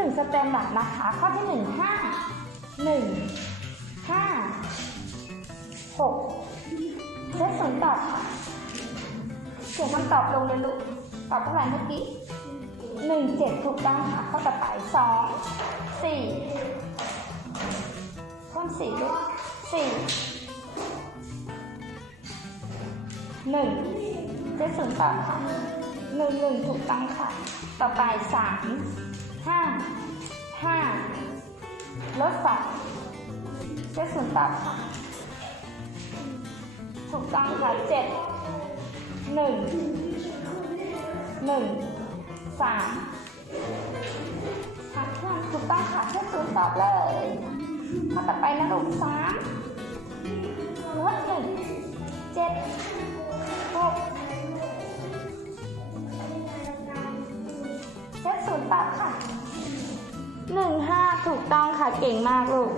หนึ่งสแตนดาร์ดนะคะ ข้อที่หนึ่งห้าหนึ่งห้าหกเซตศูนตอบค่ะเขียนคำตอบลงเลยลูกตอบเท่าไหร่เมื่อกี้หนึ่งเจ็ดถูกต้องค่ะข้อต่อไปสองสี่ข้อสี่ลูกสี่หนึ่งเซตศูนตอบค่ะหนึ่งหนึ่งถูกต้องค่ะ ต่อไปสาม ลดสองเซตศูนย์ตอบค่ะถูกต้องค่ะเจ็ดหนึ่งหนึ่งสามค่ะเครื่องถูกต้องค่ะเพื่อนศูนย์ตอบเลยข้อต่อไปนะลูกสามลดหนึ่งเจ็ดหกเซตศูนย์ตอบค่ะหนึ่งห้าถูกต้อง เก่งมากลูก